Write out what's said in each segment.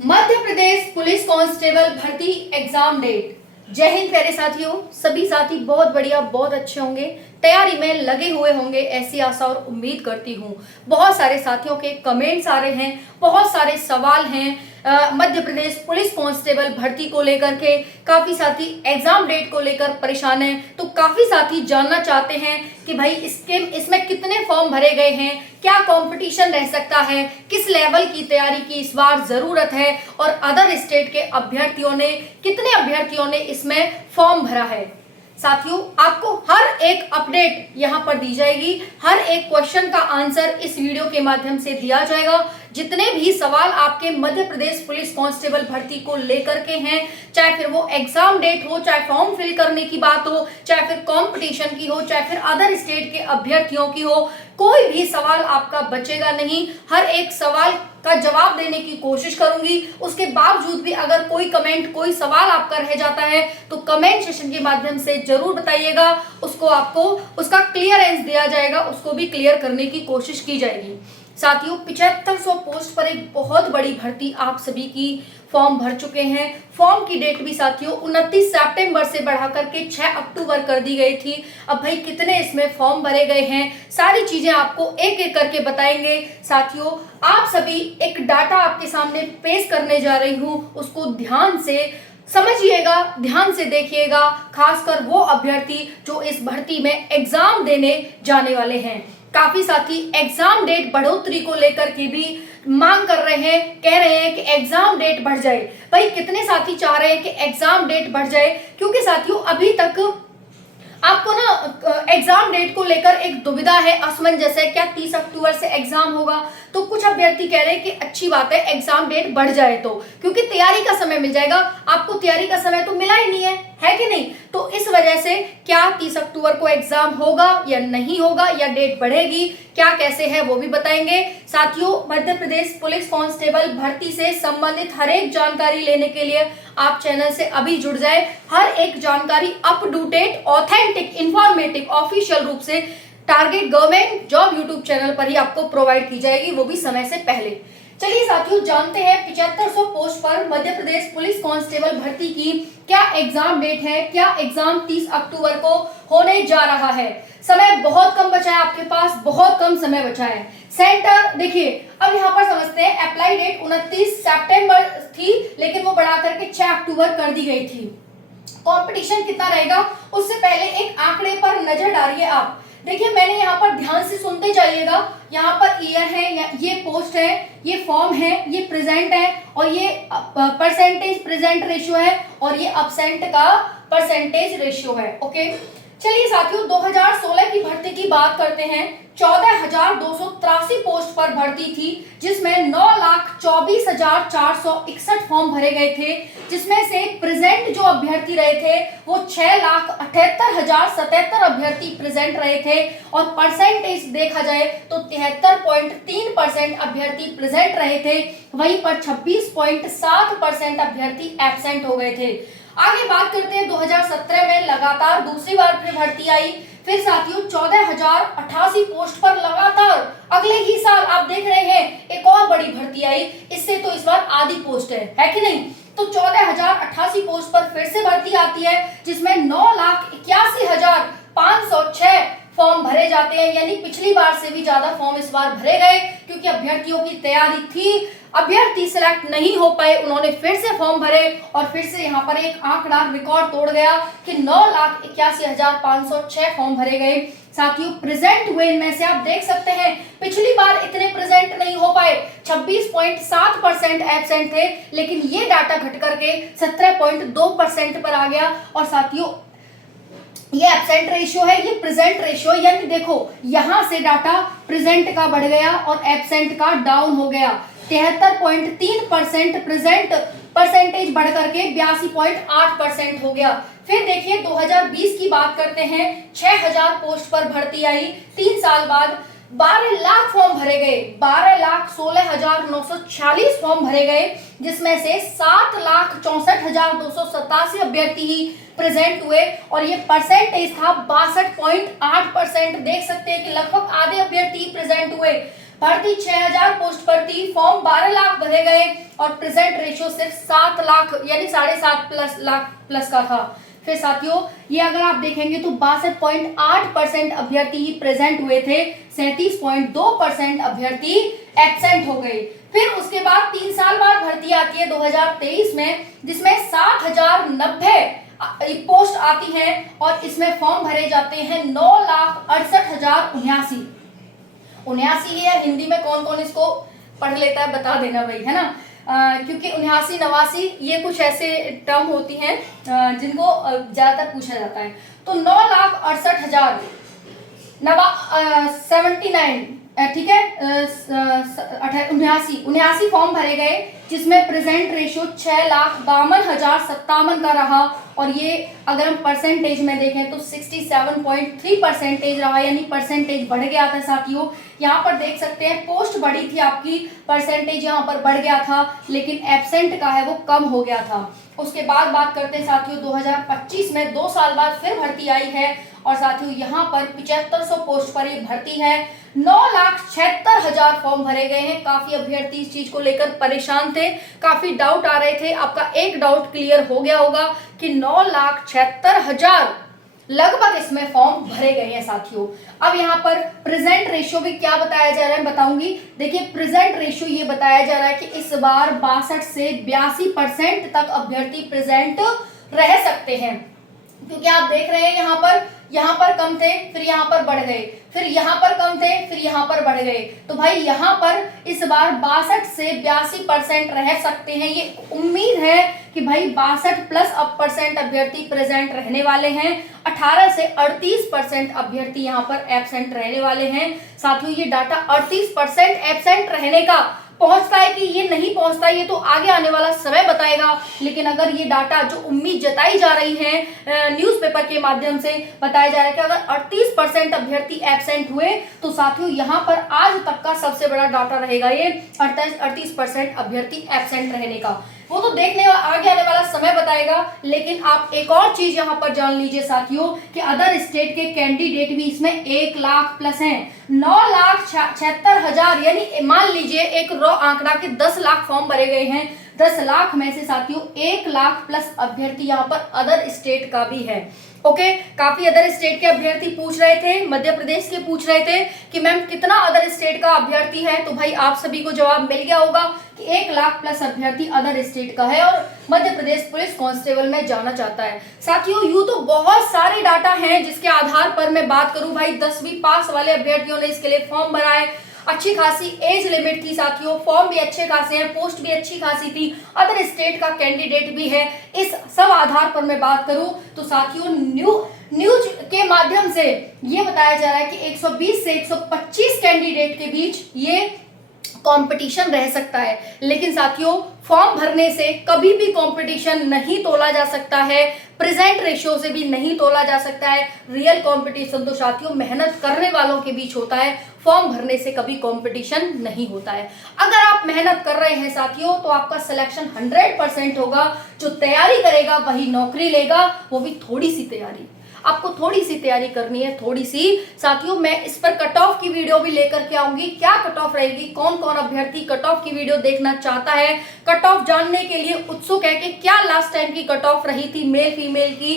Madhya Pradesh police constable भर्ती exam date. जय हिंद प्यारे साथियों, सभी साथी बहुत बढ़िया, बहुत अच्छे होंगे, तैयारी में लगे हुए होंगे, ऐसी आशा और उम्मीद करती हूँ। बहुत सारे साथियों के कमेंट्स आ रहे हैं, बहुत सारे सवाल हैं मध्य प्रदेश पुलिस कांस्टेबल भर्ती को लेकर के। काफी साथी एग्जाम डेट को लेकर परेशान हैं, तो काफी साथी जानना चाहते हैं कि भाई इसमें कितने फॉर्म भरे गए हैं, क्या कंपटीशन रह सकता है, किस लेवल की तैयारी की इस बार जरूरत है और अदर स्टेट के कितने अभ्यर्थियों ने इसमें फॉर्म भरा है। साथियों, आपको हर एक अपडेट यहां पर दी जाएगी, हर एक क्वेश्चन का आंसर इस वीडियो के माध्यम से दिया जाएगा। जितने भी सवाल आपके मध्य प्रदेश पुलिस कांस्टेबल भर्ती को लेकर के हैं, चाहे फिर वो एग्जाम डेट हो, चाहे फॉर्म फिल करने की बात हो, चाहे फिर कंपटीशन की हो, चाहे फिर अदर स्टेट के अभ्यर्थियों की हो, कोई भी सवाल आपका बचेगा नहीं। हर एक सवाल का जवाब देने की कोशिश करूंगी। उसके बावजूद भी अगर कोई सवाल आपका रह जाता है तो कमेंट सेशन के माध्यम से जरूर बताइएगा, आपको उसका क्लियरेंस दिया जाएगा, उसको भी क्लियर करने की कोशिश की जाएगी। साथियों, 7500 पोस्ट पर एक बहुत बड़ी भर्ती आप सभी की फॉर्म भर चुके हैं। फॉर्म की डेट भी साथियों 29 सितंबर से बढ़ा करके 6 अक्टूबर कर दी गई थी। अब भाई कितने इसमें फॉर्म भरे गए हैं, सारी चीजें आपको एक एक करके बताएंगे। साथियों, आप सभी एक डाटा आपके सामने पेश करने जा रही हूँ, उसको ध्यान से समझिएगा, ध्यान से देखिएगा, खासकर वो अभ्यर्थी जो इस भर्ती में एग्जाम देने जाने वाले हैं। काफी साथी एग्जाम डेट बढ़ोतरी को लेकर के भी मांग कर रहे हैं, कह रहे हैं कि एग्जाम डेट बढ़ जाए। भाई कितने साथी चाह रहे हैं कि एग्जाम डेट बढ़ जाए, क्योंकि साथियों अभी तक आपको ना एग्जाम डेट को लेकर एक दुविधा है, असमंजस है, क्या 30 अक्टूबर से एग्जाम होगा। तो कुछ अभ्यर्थी कह रहे हैं कि अच्छी बात है एग्जाम डेट बढ़ जाए तो, क्योंकि तैयारी का समय मिल जाएगा। आपको तैयारी का समय तो मिला ही नहीं है कि नहीं। तो इस वजह से क्या 30 अक्टूबर को एग्जाम होगा या नहीं होगा, या डेट बढ़ेगी, क्या कैसे है वो भी बताएंगे। साथियों, मध्य प्रदेश पुलिस कांस्टेबल भर्ती से संबंधित हर एक जानकारी लेने के लिए आप चैनल से अभी जुड़ जाए। हर एक जानकारी up to date, authentic, informative, official रूप से target government job YouTube channel पर ही आपको प्रोवाइड की जाएगी, वो भी समय से पहले। चलिए साथियों, जानते हैं 7500 पोस्ट पर मध्य प्रदेश पुलिस कांस्टेबल भर्ती की क्या एग्जाम डेट है, क्या एग्जाम 30 अक्टूबर को होने जा रहा है। समय बहुत कम बचा है आपके पास, बहुत कम समय बचा है। सेंटर देखिए, अब यहाँ पर समझते हैं, अप्लाई डेट 29 सितंबर थी, लेकिन वो बढ़ा करके 6 अक्टूबर कर दी गई थी। कंपटीशन कितना रहेगा उससे पहले एक आंकड़े पर नजर डालिए आप। देखिए, मैंने यहाँ पर ध्यान से सुनते जाइएगा। यहाँ पर ईयर है, ये पोस्ट है, ये फॉर्म है, ये प्रेजेंट है, और ये परसेंटेज प्रेजेंट रेशियो है, और ये अब्सेंट का परसेंटेज रेशियो है। ओके, चलिए साथियों, 2016 की भर्ती की बात करते हैं। 14,283 पोस्ट पर भर्ती थी, जिसमें 9,24,461 फॉर्म भरे गए थे, जिसमें से प्रेजेंट जो अभ्यर्थी रहे थे वो 6,78,077 अभ्यर्थी प्रेजेंट रहे थे, और परसेंटेज देखा जाए तो 73.3% अभ्यर्थी प्रेजेंट रहे थे। वहीं पर 26.7% अभ्यर्थी एब्सेंट हो गए थे। आगे बात करते हैं, 2017 में लगातार दूसरी बार फिर भर्ती आई। फिर साथियों 14,088 पोस्ट पर लगातार अगले ही साल आप देख रहे हैं एक और बड़ी भर्ती आई। इससे तो इस बार आधी पोस्ट है कि नहीं। तो 14,088 पोस्ट पर फिर से भर्ती आती है, जिसमें 9,81,506 फॉर्म भरे जाते हैं, यानी पिछली बार से भी ज्यादा फॉर्म इस बार भरे गए, क्योंकि अभ्यर्थियों की तैयारी थी, अभ्यर्थी सिलेक्ट नहीं हो पाए, उन्होंने फिर से फॉर्म भरे, और फिर से यहाँ पर एक आंकड़ा रिकॉर्ड तोड़ गया कि 9,81,506 फॉर्म भरे गए। साथियों, प्रेजेंट हुए इनमें से आप देख सकते हैं, पिछली बार इतने प्रेजेंट नहीं हो पाए, 26.7% एब्सेंट थे, लेकिन ये डाटा घट करके 17.2% पर आ गया। और साथियों, ये एब्सेंट रेशियो है, ये प्रेजेंट रेशियो, यानी देखो यहां से डाटा प्रेजेंट का बढ़ गया और एब्सेंट का डाउन हो गया। 73.3% प्रेजेंट परसेंटेज बढ़ करके 82.8% हो गया। फिर देखिए 2020 की बात करते हैं, 6,000 पोस्ट पर भर्ती आई। 3 साल बाद 12 लाख फॉर्म भरे गए, 12,16,946 फॉर्म भरे गए, जिसमें से 7,64,287 अभ्यर्थी ही प्रेजेंट हुए, और ये परसेंटेज था 62.8%। देख सकते हैं कि लगभग आधे अभ्यर्थी प्रेजेंट हुए। भर्ती 6,000 पोस्ट पर थी, फॉर्म 12 लाख भरे गए, और प्रेजेंट रेशियो सिर्फ 7 लाख यानी 7.5 लाख प्लस का था। फिर साथियों ये अगर आप देखेंगे तो 62.8% अभ्यर्थी ही प्रेजेंट हुए थे, 37.2% अभ्यर्थी एब्सेंट हो गए। फिर उसके बाद 3 साल बाद भर्ती आती है 2023 में, जिसमें 60,090 पोस्ट आती है और इसमें फॉर्म भरे जाते हैं 9,68,079। 79 है, हिंदी में कौन कौन इसको पढ़ लेता है बता देना भाई, है ना। क्योंकि 79 89 ये कुछ ऐसे टर्म होती हैं जिनको ज्यादातर पूछा जाता है। तो 9,68,000 79, ठीक है, 79 फॉर्म भरे गए, जिसमें प्रेजेंट रेशियो 6,52,057 का रहा। और ये अगर हम परसेंटेज में देखें तो 67.3% रहा, यानी परसेंटेज बढ़ गया था साथियों। यहाँ पर देख सकते हैं पोस्ट बढ़ी थी आपकी, परसेंटेज यहाँ पर बढ़ गया था, लेकिन एब्सेंट का है वो कम हो गया था। उसके बाद बात करते हैं साथियों 2025 में 2 साल बाद फिर भर्ती आई है और साथियों यहाँ पर 7500 पोस्ट पर ये भर्ती है। 9,76,000 फॉर्म भरे गए हैं। काफी अभ्यर्थी इस चीज को लेकर परेशान थे, काफी डाउट आ रहे थे। आपका एक डाउट क्लियर हो गया होगा कि 9,76,000 लगभग इसमें फॉर्म भरे गए हैं साथियों। अब यहाँ पर प्रेजेंट रेशियो भी क्या बताया जा रहा है बताऊंगी। देखिए प्रेजेंट रेशियो ये बताया जा रहा है कि इस बार 62 से 82% तक अभ्यर्थी प्रेजेंट रह सकते हैं, क्योंकि आप देख रहे हैं यहाँ पर कम थे, फिर यहाँ पर बढ़ गए, फिर यहाँ पर कम थे, फिर यहाँ पर बढ़ गए। तो भाई यहाँ पर इस बार 62 से 82% रह सकते हैं। ये उम्मीद है कि भाई 62+% अभ्यर्थी प्रेजेंट रहने वाले हैं। 18 से 38% अभ्यर्थी यहाँ पर एब्सेंट रहने वाले हैं। साथियों ये डाटा 38% एब्सेंट रहने का पहुंचता है कि ये नहीं पहुंचता, ये तो आगे आने वाला समय बताएगा। लेकिन अगर ये डाटा जो उम्मीद जताई जा रही है न्यूज़पेपर के माध्यम से बताया जा रहा है कि अगर 38% अभ्यर्थी एब्सेंट हुए तो साथियों यहाँ पर आज तक का सबसे बड़ा डाटा रहेगा ये 38% अभ्यर्थी एब्सेंट रहने का। वो तो देखने आगे आने वाला समय बताएगा। लेकिन आप एक और चीज यहाँ पर जान लीजिए साथियों कि अदर स्टेट के कैंडिडेट भी इसमें 1 लाख प्लस हैं। 9,76,000 यानी मान लीजिए एक रॉ आंकड़ा के 10 लाख फॉर्म भरे गए हैं। 10 लाख में से साथियों 1 लाख प्लस अभ्यर्थी यहाँ पर अदर स्टेट का भी है। ओके, काफी अदर स्टेट के अभ्यर्थी पूछ रहे थे, मध्य प्रदेश के पूछ रहे थे कि मैम कितना अदर स्टेट का अभ्यर्थी है। तो भाई आप सभी को जवाब मिल गया होगा कि 1 लाख प्लस अभ्यर्थी अदर स्टेट का है और मध्य प्रदेश पुलिस कांस्टेबल में जाना चाहता है। साथियों यूं तो बहुत सारे डाटा हैं जिसके आधार पर मैं बात करूं, भाई 10वीं पास वाले अभ्यर्थियों ने इसके लिए फॉर्म भरा है। अच्छी खासी एज लिमिट थी साथियों, फॉर्म भी अच्छे खासे हैं, पोस्ट भी अच्छी खासी थी, अदर स्टेट का कैंडिडेट भी है। इस सब आधार पर मैं बात करूं तो साथियों न्यूज के माध्यम से ये बताया जा रहा है कि 120 से 125 कैंडिडेट के बीच ये कंपटीशन रह सकता है। लेकिन साथियों फॉर्म भरने से कभी भी कंपटीशन नहीं तोला जा सकता है, प्रेजेंट रेशियो से भी नहीं तोला जा सकता है। रियल कंपटीशन तो साथियों मेहनत करने वालों के बीच होता है, फॉर्म भरने से कभी कंपटीशन नहीं होता है। अगर आप मेहनत कर रहे हैं साथियों तो आपका सिलेक्शन 100% होगा। जो तैयारी करेगा वही नौकरी लेगा, वो भी थोड़ी सी तैयारी, आपको थोड़ी सी तैयारी करनी है, थोड़ी सी। साथियों मैं इस पर कट ऑफ की वीडियो भी लेकर के आऊंगी, क्या कट ऑफ रहेगी, कौन कौन अभ्यर्थी कट ऑफ की वीडियो देखना चाहता है, कट ऑफ जानने के लिए उत्सुक है कि क्या लास्ट टाइम की कट ऑफ रही थी मेल फीमेल की,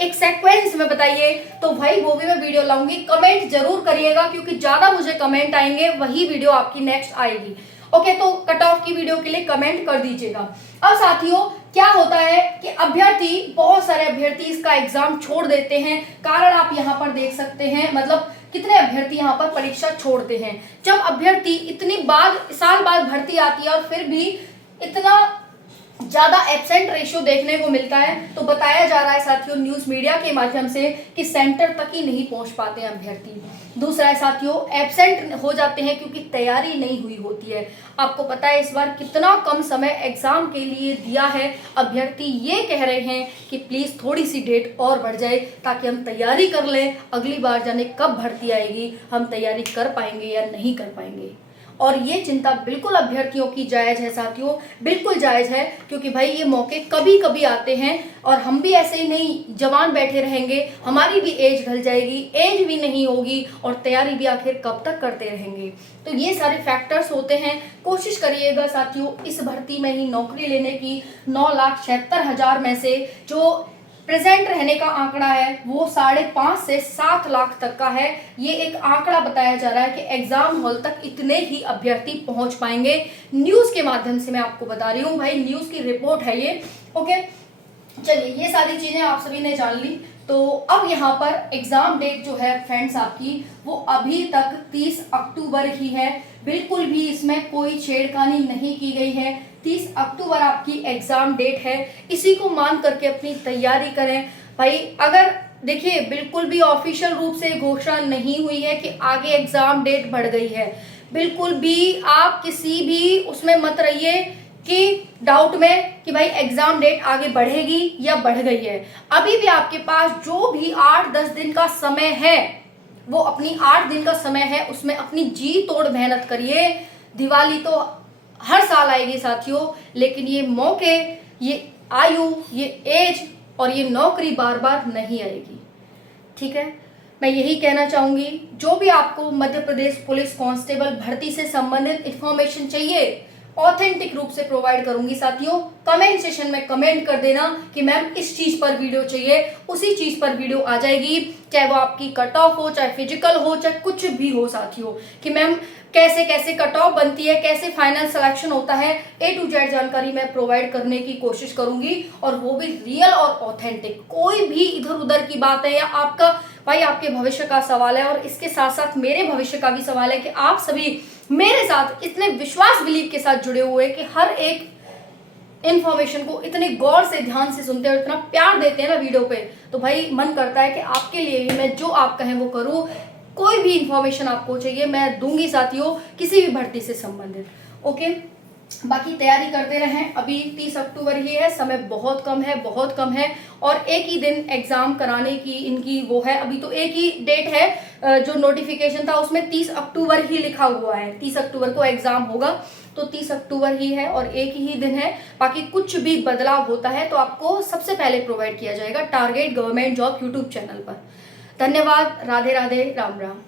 एक सीक्वेंस में बताइए, तो भाई वो भी मैं वीडियो लाऊंगी। कमेंट जरूर करिएगा क्योंकि ज्यादा मुझे कमेंट आएंगे वही वीडियो आपकी नेक्स्ट आएगी। ओके, तो कट ऑफ की वीडियो के लिए कमेंट कर दीजिएगा। अब साथियों क्या होता है कि अभ्यर्थी, बहुत सारे अभ्यर्थी इसका एग्जाम छोड़ देते हैं। कारण आप यहाँ पर देख सकते हैं, मतलब कितने अभ्यर्थी यहाँ पर परीक्षा छोड़ते हैं। जब अभ्यर्थी इतनी साल बाद भर्ती आती है और फिर भी इतना ज्यादा एब्सेंट रेशियो देखने को मिलता है, तो बताया जा रहा है साथियों न्यूज मीडिया के माध्यम से कि सेंटर तक ही नहीं पहुंच पाते हैं अभ्यर्थी। दूसरा है साथियों एब्सेंट हो जाते हैं क्योंकि तैयारी नहीं हुई होती है। आपको पता है इस बार कितना कम समय एग्जाम के लिए दिया है। अभ्यर्थी ये कह रहे हैं कि प्लीज थोड़ी सी डेट और बढ़ जाए ताकि हम तैयारी कर लें, अगली बार जाने कब भर्ती आएगी हम तैयारी कर पाएंगे या नहीं कर पाएंगे। और ये चिंता बिल्कुल अभ्यर्थियों की जायज़ है साथियों, बिल्कुल जायज़ है, क्योंकि भाई ये मौके कभी कभी आते हैं और हम भी ऐसे ही नहीं जवान बैठे रहेंगे, हमारी भी एज ढल जाएगी, एज भी नहीं होगी और तैयारी भी आखिर कब तक करते रहेंगे। तो ये सारे फैक्टर्स होते हैं। कोशिश करिएगा साथियों इस भर्ती में ही नौकरी लेने की। 9,76,000 में से जो प्रेजेंट रहने का आंकड़ा है वो 5.5 से 7 लाख तक का है। ये एक आंकड़ा बताया जा रहा है कि एग्जाम हॉल तक इतने ही अभ्यर्थी पहुंच पाएंगे। न्यूज़ के माध्यम से मैं आपको बता रही हूँ भाई, न्यूज़ की रिपोर्ट है ये। ओके, चलिए ये सारी चीज़ें आप सभी ने जान ली। तो अब यहाँ पर एग्ज़ाम डेट जो है फ्रेंड्स आपकी, वो अभी तक 30 अक्टूबर ही है। बिल्कुल भी इसमें कोई छेड़खानी नहीं की गई है। 30 अक्टूबर आपकी एग्ज़ाम डेट है, इसी को मान करके अपनी तैयारी करें भाई। अगर देखिए बिल्कुल भी ऑफिशियल रूप से घोषणा नहीं हुई है कि आगे एग्ज़ाम डेट बढ़ गई है, बिल्कुल भी आप किसी भी उसमें मत रहिए कि डाउट में कि भाई एग्जाम डेट आगे बढ़ेगी या बढ़ गई है। अभी भी आपके पास जो भी 8-10 दिन का समय है, वो अपनी 8 दिन का समय है, उसमें अपनी जी तोड़ मेहनत करिए। दिवाली तो हर साल आएगी साथियों, लेकिन ये मौके, ये आयु, ये एज और ये नौकरी बार बार नहीं आएगी। ठीक है, मैं यही कहना चाहूँगी, जो भी आपको मध्य प्रदेश पुलिस कांस्टेबल भर्ती से संबंधित इंफॉर्मेशन चाहिए ऑथेंटिक रूप से प्रोवाइड करूंगी साथियों। कमेंट सेशन में कमेंट कर देना कि मैम इस चीज पर वीडियो चाहिए, उसी चीज पर वीडियो आ जाएगी। चाहे वो आपकी कट ऑफ हो, चाहे फिजिकल हो, चाहे कुछ भी हो साथियों, कि मैम कैसे कैसे कट ऑफ बनती है, कैसे फाइनल सिलेक्शन होता है, A to Z जानकारी मैं प्रोवाइड करने की कोशिश करूंगी, और वो भी रियल और ऑथेंटिक। कोई भी इधर उधर की बात है या आपका भाई आपके भविष्य का सवाल है, और इसके साथ साथ मेरे भविष्य का भी सवाल है कि आप सभी मेरे साथ इतने विश्वास बिलीव के साथ जुड़े हुए कि हर एक इंफॉर्मेशन को इतने गौर से ध्यान से सुनते हैं और इतना प्यार देते हैं ना वीडियो पे, तो भाई मन करता है कि आपके लिए भी मैं जो आप कहें वो करूं। कोई भी इंफॉर्मेशन आपको चाहिए मैं दूंगी साथियों, किसी भी भर्ती से संबंधित। ओके, बाकी तैयारी करते रहें। अभी 30 अक्टूबर ही है, समय बहुत कम है, बहुत कम है, और एक ही दिन एग्जाम कराने की इनकी वो है। अभी तो एक ही डेट है, जो नोटिफिकेशन था उसमें 30 अक्टूबर ही लिखा हुआ है, 30 अक्टूबर को एग्जाम होगा, तो 30 अक्टूबर ही है और एक ही दिन है। बाकी कुछ भी बदलाव होता है तो आपको सबसे पहले प्रोवाइड किया जाएगा target government job YouTube channel पर। धन्यवाद, राधे राधे, राम राम।